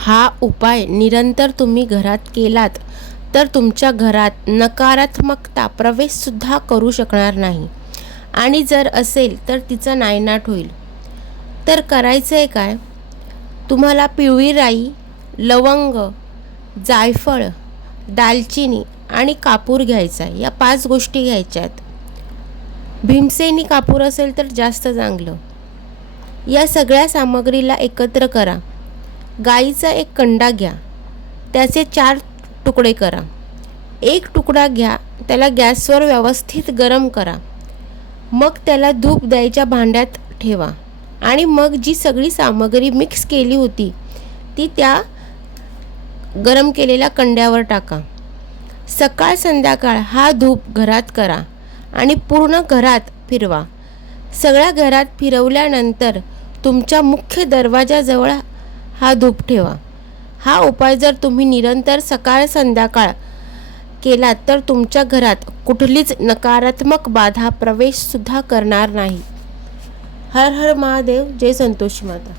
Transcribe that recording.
हा उपाय निरंतर तुम्ही घरात केलात तर तुमच्या घरात नकारात्मकता प्रवेशसुद्धा करू शकणार नाही आणि जर असेल तर तिचा नायनाट होईल. तर करायचं आहे काय, तुम्हाला पिवळी राई, लवंग, जायफळ, दालचिनी आणि कापूर घ्यायचा आहे. या 5 गोष्टी घ्यायच्या आहेत. भीमसेनी कापूर असेल तर जास्त चांगलं. या सगळ्या सामग्रीला एकत्र करा. गाईचा एक कंडा घ्या, त्याचे 4 तुकडे करा. एक तुकडा घ्या, त्याला गॅसवर व्यवस्थित गरम करा. मग त्याला धूप द्यायच्या भांड्यात ठेवा आणि मग जी सगळी सामग्री मिक्स केली होती ती त्या गरम केलेल्या कंड्यावर टाका. सकाळ संध्याकाळ हा धूप घरात करा आणि पूर्ण घरात फिरवा. सगळ्या घरात फिरवल्यानंतर तुमच्या मुख्य दरवाजाजवळ हा धूप ठेवा. हा उपाय जर तुम्ही निरंतर सकाळ संध्याकाळ केलात तर तुमच्या घरात कुठलीच नकारात्मक बाधा प्रवेशसुद्धा करणार नाही. हर हर महादेव. जय संतोषी माता.